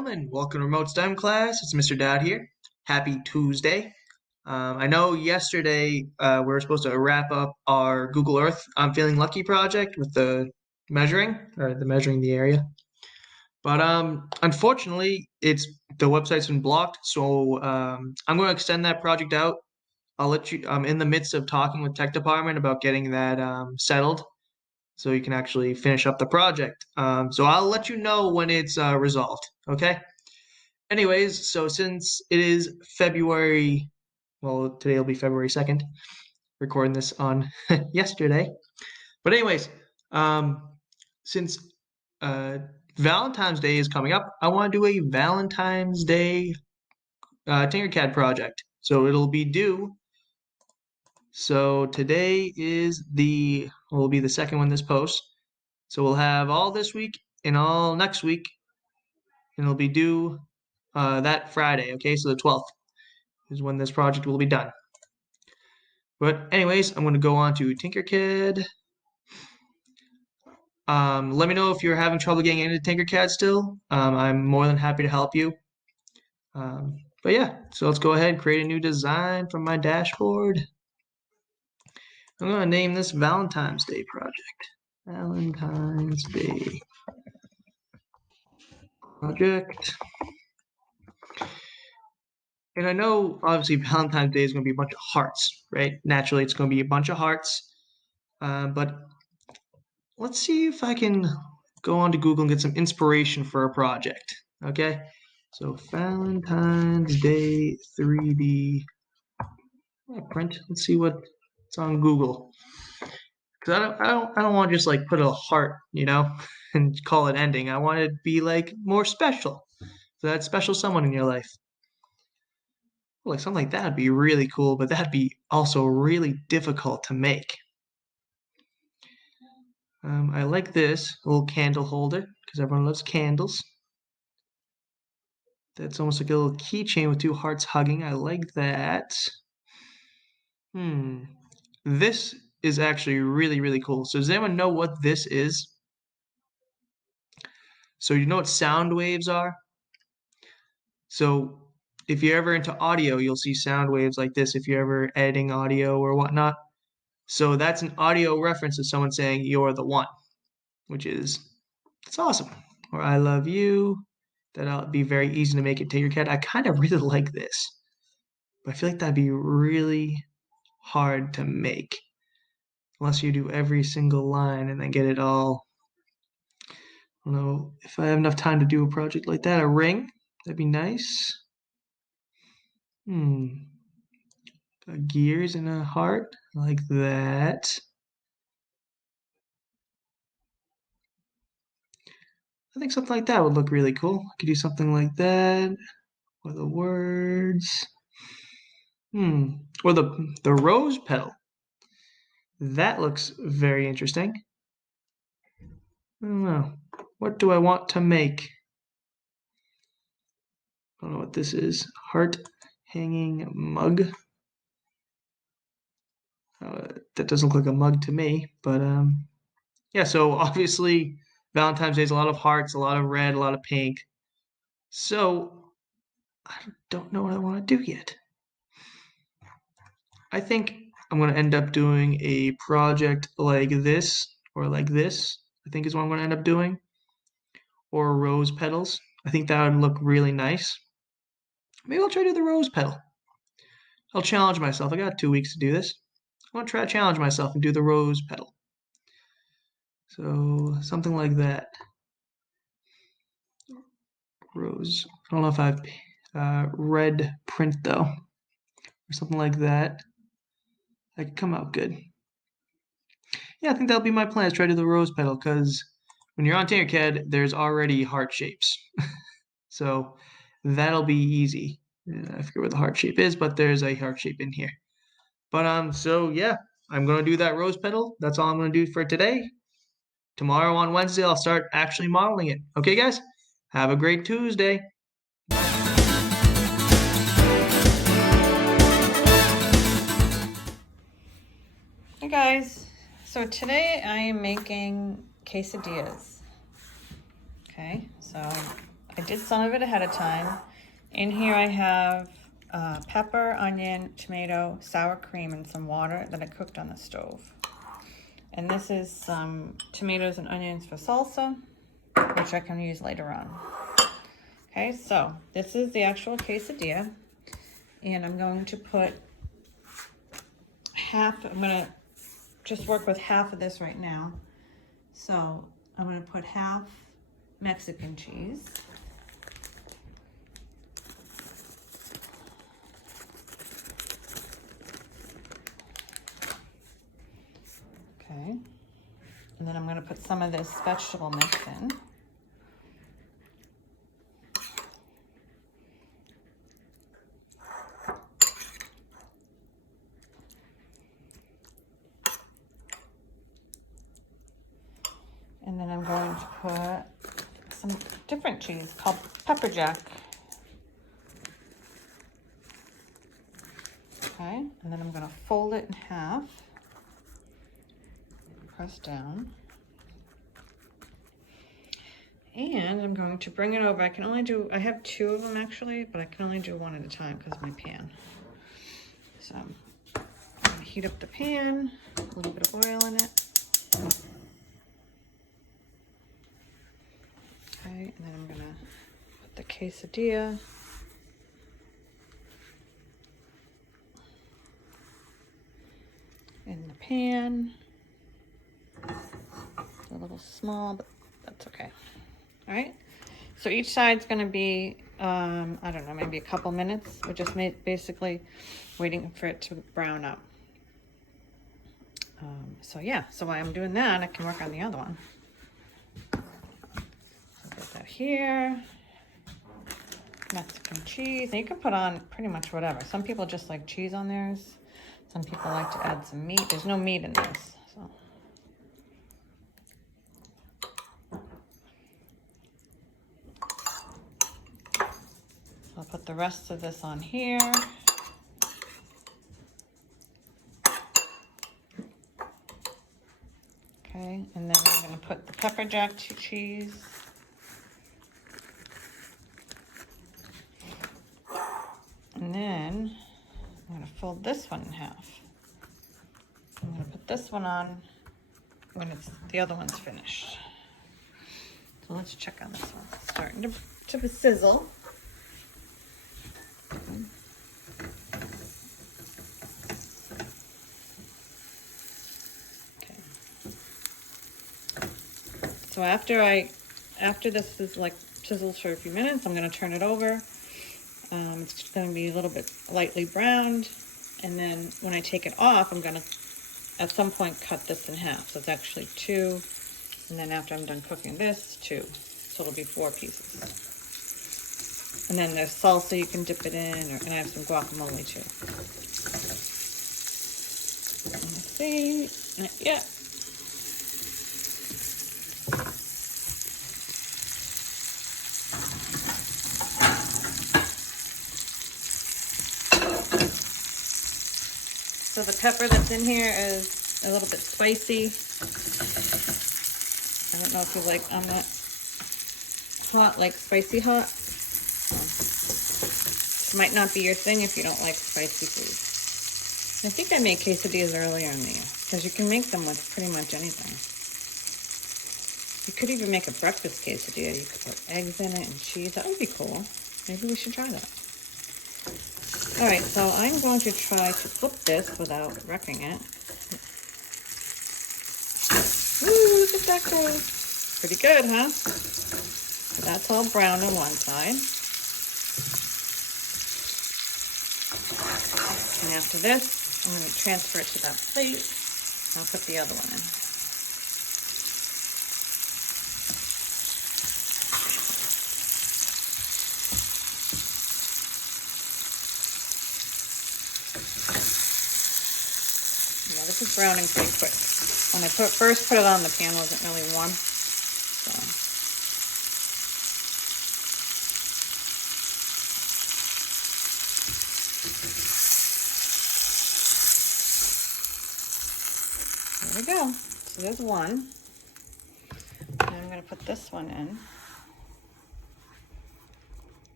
gentlemen, welcome to Remote STEM class. It's Mr. Dowd here. Happy Tuesday. I know yesterday we were supposed to wrap up our Google Earth I'm Feeling Lucky project with the measuring the area. But unfortunately, the website's been blocked, so I'm going to extend that project out. I'll let you. I'm in the midst of talking with tech department about getting that settled, so you can actually finish up the project. So I'll let you know when it's resolved. Okay. Anyways, so since it is February, well, today will be February 2nd, recording this on yesterday. But anyways, since Valentine's Day is coming up, I want to do a Valentine's Day Tinkercad project. So it'll be due. So today will be the second when this posts. So we'll have all this week and all next week, and it'll be due that Friday. Okay, so the 12th is when this project will be done. But anyways, I'm going to go on to Tinkercad. Let me know if you're having trouble getting into Tinkercad still. I'm more than happy to help you. But yeah, so let's go ahead and create a new design from my dashboard. I'm going to name this Valentine's Day project. Valentine's Day project. And I know, obviously, Valentine's Day is going to be a bunch of hearts, right? Naturally, it's going to be a bunch of hearts. But let's see if I can go on to Google and get some inspiration for a project. Okay? So, Valentine's Day 3D print. Let's see what's on Google. Because I don't want to just like put a heart, and call it ending. I want it to be like more special. So that special someone in your life. Like something like that would be really cool, but that'd be also really difficult to make. I like this little candle holder because everyone loves candles. That's almost like a little keychain with two hearts hugging. I like that. This is actually really, really cool. So does anyone know what this is? So you know what sound waves are? So if you're ever into audio, you'll see sound waves like this if you're ever editing audio or whatnot. So that's an audio reference of someone saying you're the one, which is, it's awesome. Or I love you. That'll be very easy to make it Tinkercad. I kind of really like this, but I feel like that'd be really hard to make unless you do every single line and then get it all. I don't know if I have enough time to do a project like that. A ring, that'd be nice. Got gears and a heart, like that. I think something like that would look really cool. I could do something like that, or the words. Or the rose petal. That looks very interesting. I don't know. What do I want to make? I don't know what this is. Heart hanging mug. That doesn't look like a mug to me, but yeah, so obviously Valentine's Day is a lot of hearts, a lot of red, a lot of pink. So I don't know what I want to do yet. I think I'm going to end up doing a project like this or like this, I think is what I'm going to end up doing. Or rose petals. I think that would look really nice. Maybe I'll try to do the rose petal. I'll challenge myself. I got 2 weeks to do this. I want to try to challenge myself and do the rose petal. So something like that. Rose. I don't know if I have red print though, or something like that. That could come out good. Yeah, I think that'll be my plan. Is try to do the rose petal because when you're on Tinkercad, there's already heart shapes, so that'll be easy. I forget where the heart shape is, but there's a heart shape in here. But so yeah, I'm gonna do that rose petal. That's all I'm gonna do for today. Tomorrow on Wednesday, I'll start actually modeling it. Okay, guys? Have a great Tuesday. Hey guys, so today I am making quesadillas. Okay, so I did some of it ahead of time. In here I have pepper, onion, tomato, sour cream, and some water that I cooked on the stove. And this is some tomatoes and onions for salsa, which I can use later on. Okay, so this is the actual quesadilla. And I'm going to put half, I'm gonna just work with half of this right now. So I'm gonna put half Mexican cheese. Okay, and then I'm going to put some of this vegetable mix in. And then I'm going to put some different cheese called pepper jack. Okay, and then I'm going to fold it in half. Press down, and I'm going to bring it over. I have 2 of them actually, but I can only do 1 at a time because of my pan. So I'm going to heat up the pan, a little bit of oil in it. Okay, and then I'm going to put the quesadilla in the pan. A little small, but that's okay. All right, so each side's going to be I don't know, maybe a couple minutes. We're just basically waiting for it to brown up. So yeah, so while I'm doing that, I can work on the other one. So put that here. Mexican cheese. And you can put on pretty much whatever. Some people just like cheese on theirs. Some people like to add some meat. There's no meat in this, so. I'll put the rest of this on here. Okay, and then I'm going to put the pepper jack cheese. And then I'm going to fold this one in half. I'm going to put this one on when the other one's finished. So let's check on this one. It's starting to sizzle. Okay. So after this is like sizzles for a few minutes, I'm going to turn it over. It's going to be a little bit lightly browned, and then when I take it off, I'm going to at some point cut this in half. So it's actually 2, and then after I'm done cooking this, 2. So it'll be 4 pieces. And then there's salsa you can dip it in, and I have some guacamole too. Let's see, not yet. So the pepper that's in here is a little bit spicy. I don't know if you like, I'm not hot, like spicy hot. It might not be your thing if you don't like spicy food. I think I made quesadillas earlier in the year, because you can make them with pretty much anything. You could even make a breakfast quesadilla. You could put eggs in it and cheese. That would be cool. Maybe we should try that. All right, so I'm going to try to flip this without wrecking it. Ooh, look at that go. Pretty good, huh? So that's all brown on one side. And after this, I'm going to transfer it to that plate. I'll put the other one in. Yeah, this is browning pretty quick. When I first put it on, the pan wasn't really warm. So. There we go. So there's one. And I'm going to put this one in.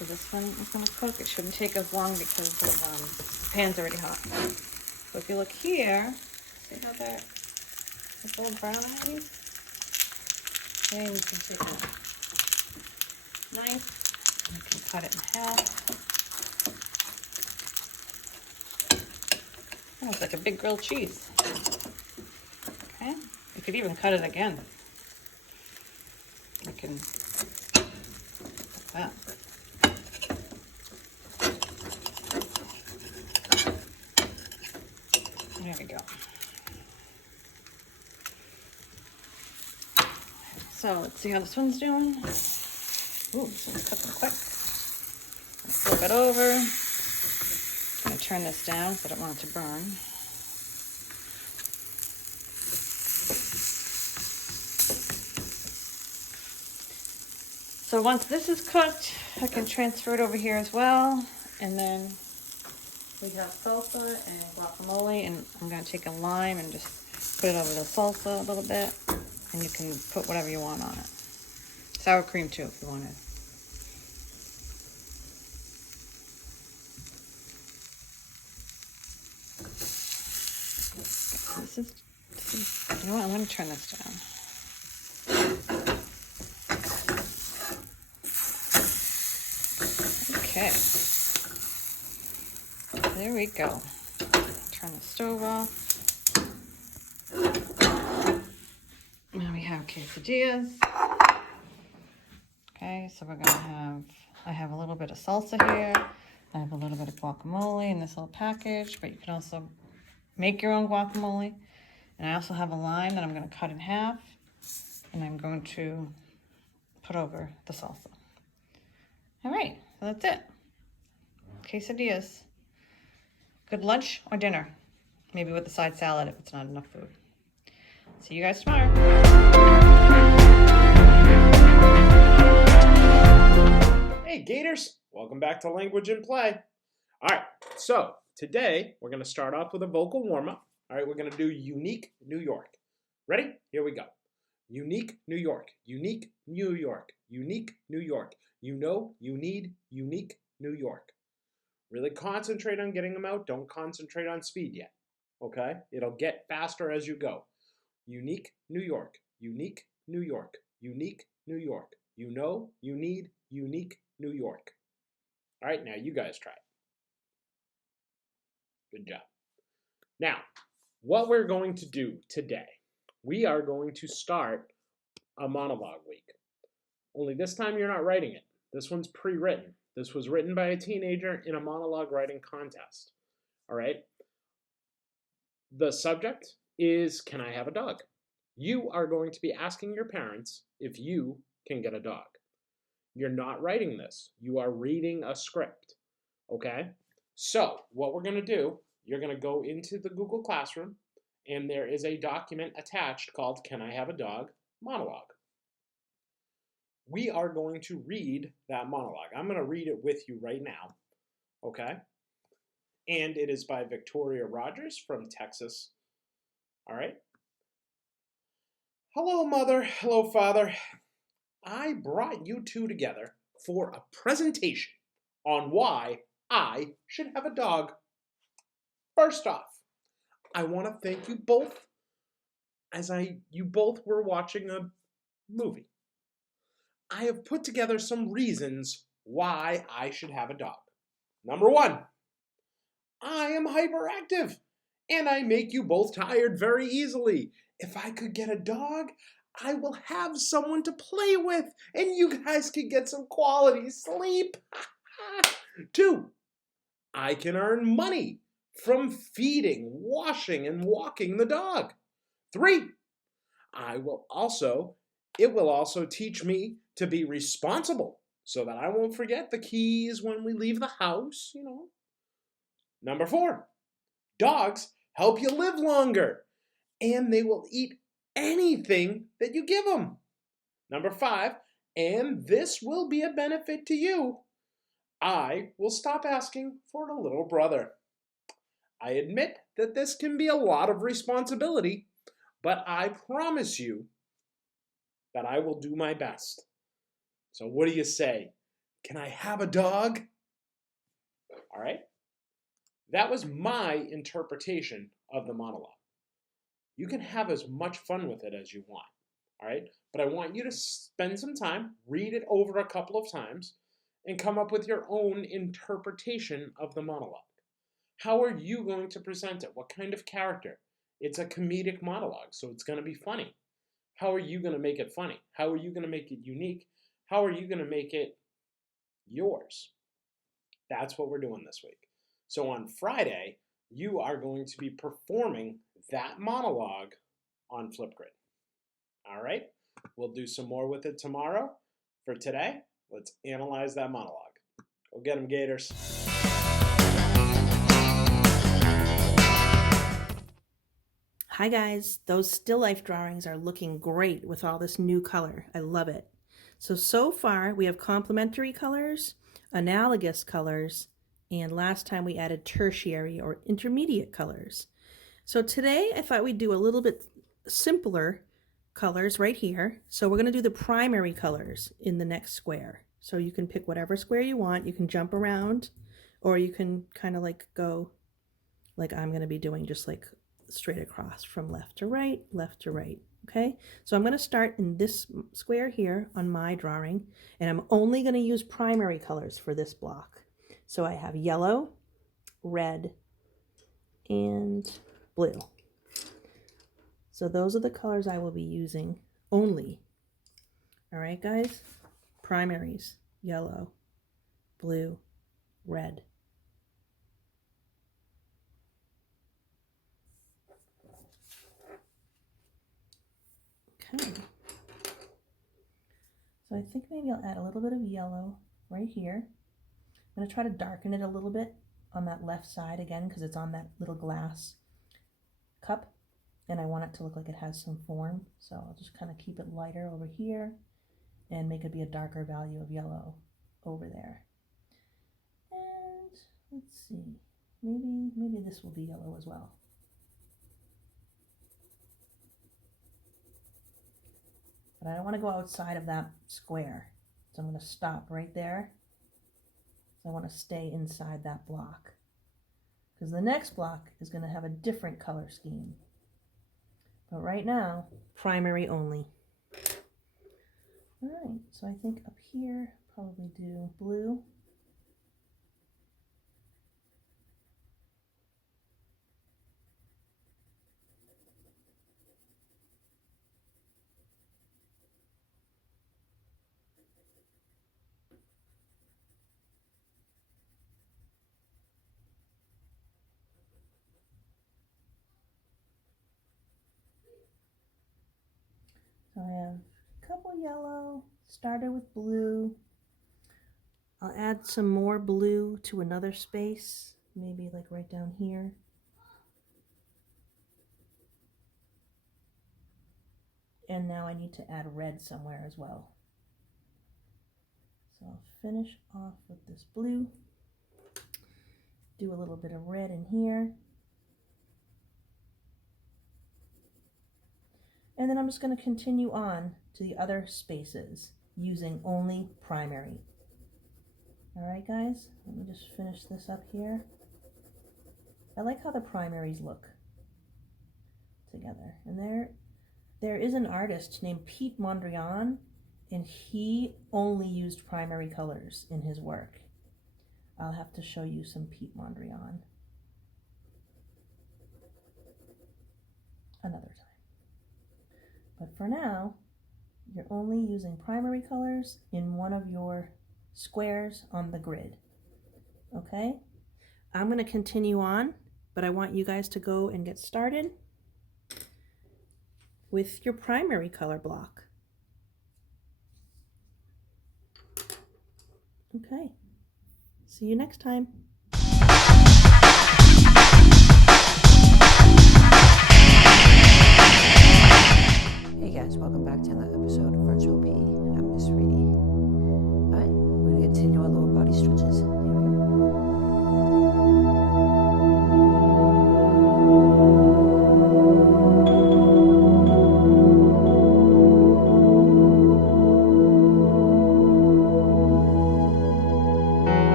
So this one is going to cook. It shouldn't take as long because the pan's already hot. So if you look here, see how they're it's all brown already? Then you can take a knife and you can cut it in half. Oh, it's like a big grilled cheese. Okay, you could even cut it again. You can like that. There we go. So let's see how this one's doing. Ooh, this one's cooking quick. Flip it over. I'm going to turn this down because I don't want it to burn. So once this is cooked, I can transfer it over here as well. And then we have salsa and guacamole, and I'm going to take a lime and just put it over the salsa a little bit. And you can put whatever you want on it. Sour cream too, if you want it. This is, you know what, I'm going to turn this down. Okay. There we go. Turn the stove off. Now we have quesadillas. Okay, so we're gonna have, I have a little bit of salsa here. I have a little bit of guacamole in this little package, but you can also make your own guacamole. And I also have a lime that I'm gonna cut in half, and I'm going to put over the salsa. All right, so that's it. Quesadillas. Good lunch or dinner. Maybe with a side salad if it's not enough food. See you guys tomorrow. Hey Gators, welcome back to Language and Play. All right, so today we're going to start off with a vocal warm-up. All right, we're going to do Unique New York. Ready? Here we go. Unique New York, unique New York, unique New York. You know, you need unique New York. Really concentrate on getting them out. Don't concentrate on speed yet, okay? It'll get faster as you go. Unique New York, unique New York, unique New York. You know, you need unique New York. All right, now you guys try it. Good job. Now, what we're going to do today, we are going to start a monologue week. Only this time you're not writing it. This one's pre-written. This was written by a teenager in a monologue writing contest. All right? The subject is, can I have a dog? You are going to be asking your parents if you can get a dog. You're not writing this. You are reading a script, okay? So what we're going to do, you're going to go into the Google Classroom, and there is a document attached called Can I Have a Dog? Monologue. We are going to read that monologue. I'm going to read it with you right now, okay? And it is by Victoria Rogers from Texas, all right? Hello, Mother. Hello, Father. I brought you two together for a presentation on why I should have a dog. First off, I want to thank you both as you both were watching a movie. I have put together some reasons why I should have a dog. Number one, I am hyperactive and I make you both tired very easily. If I could get a dog, I will have someone to play with and you guys can get some quality sleep. 2, I can earn money from feeding, washing, and walking the dog. 3, it will also teach me to be responsible so that I won't forget the keys when we leave the house, you know. Number 4, dogs help you live longer and they will eat anything that you give them. Number 5, and this will be a benefit to you, I will stop asking for a little brother. I admit that this can be a lot of responsibility, but I promise you that I will do my best. So what do you say? Can I have a dog? All right. That was my interpretation of the monologue. You can have as much fun with it as you want. All right. But I want you to spend some time, read it over a couple of times, and come up with your own interpretation of the monologue. How are you going to present it? What kind of character? It's a comedic monologue, so it's going to be funny. How are you going to make it funny? How are you going to make it unique? How are you going to make it yours? That's what we're doing this week. So on Friday, you are going to be performing that monologue on Flipgrid. All right? We'll do some more with it tomorrow. For today, let's analyze that monologue. Go get them, Gators. Hi guys, those still life drawings are looking great with all this new color. I love it. So far we have complementary colors, analogous colors, and last time we added tertiary or intermediate colors. So today I thought we'd do a little bit simpler colors right here. So we're going to do the primary colors in the next square. So you can pick whatever square you want. You can jump around, or you can kind of like go like I'm going to be doing, just like straight across from left to right, okay? So I'm going to start in this square here on my drawing, and I'm only going to use primary colors for this block. So I have yellow, red, and blue. So those are the colors I will be using only. All right, guys? Primaries, yellow, blue, red. Okay. So I think maybe I'll add a little bit of yellow right here. I'm going to try to darken it a little bit on that left side again, because it's on that little glass cup, and I want it to look like it has some form. So I'll just kind of keep it lighter over here and make it be a darker value of yellow over there. And let's see, maybe this will be yellow as well. But I don't want to go outside of that square. So I'm going to stop right there. So I want to stay inside that block, because the next block is going to have a different color scheme. But right now, primary only. All right, so I think up here, probably do blue. So I have a couple yellow, started with blue. I'll add some more blue to another space, maybe like right down here. And now I need to add red somewhere as well. So I'll finish off with this blue. Do a little bit of red in here. And then I'm just going to continue on to the other spaces using only primary. All right, guys, let me just finish this up here. I like how the primaries look together. And there is an artist named Pete Mondrian, and he only used primary colors in his work. I'll have to show you some Pete Mondrian another time. But for now, you're only using primary colors in one of your squares on the grid. Okay? I'm going to continue on, but I want you guys to go and get started with your primary color block. Okay. See you next time. Hey guys, welcome back to another episode of Virtual P. I'm Miss Reedy. Alright, we're going to continue our lower body stretches. Here we go.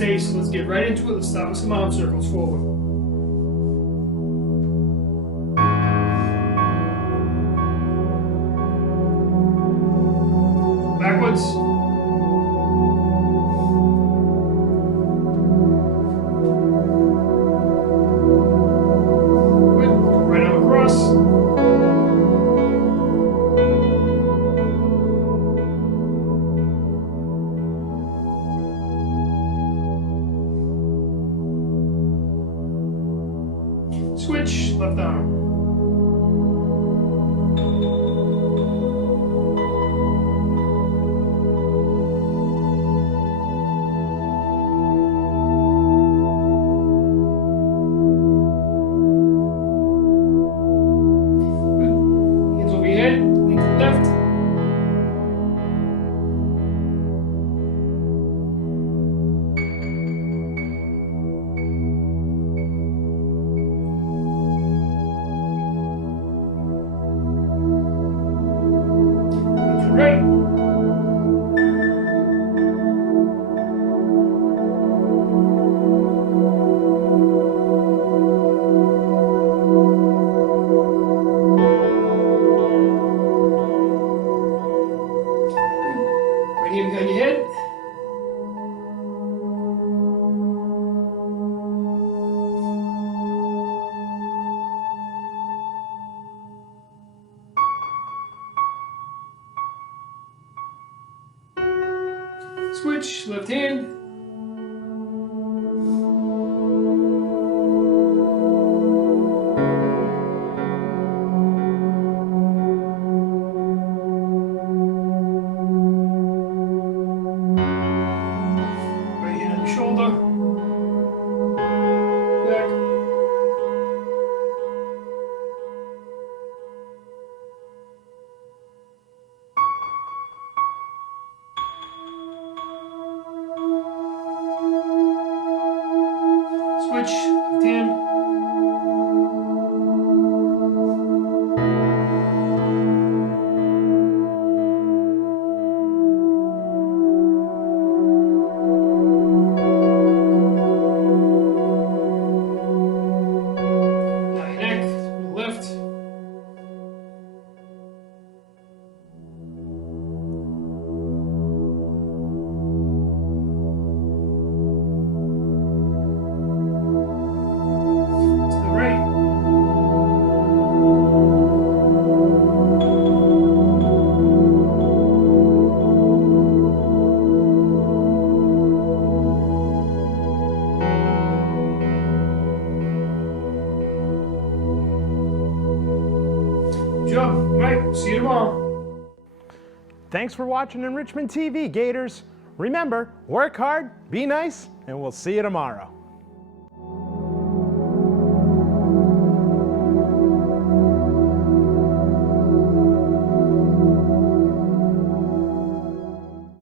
stay, so let's get right into it. Let's start with some arm circles forward. Backwards. Good. Go right arm across. Switch, left arm. Hands over your head, lean to the left. Lean to the right. Right hand behind your head. Switch, left hand. Right hand on your shoulder. Back. Switch, left hand. Now your neck, to the left. To the right. Good job. All right, see you tomorrow. Thanks for watching Enrichment TV, Gators. Remember, work hard, be nice, and we'll see you tomorrow.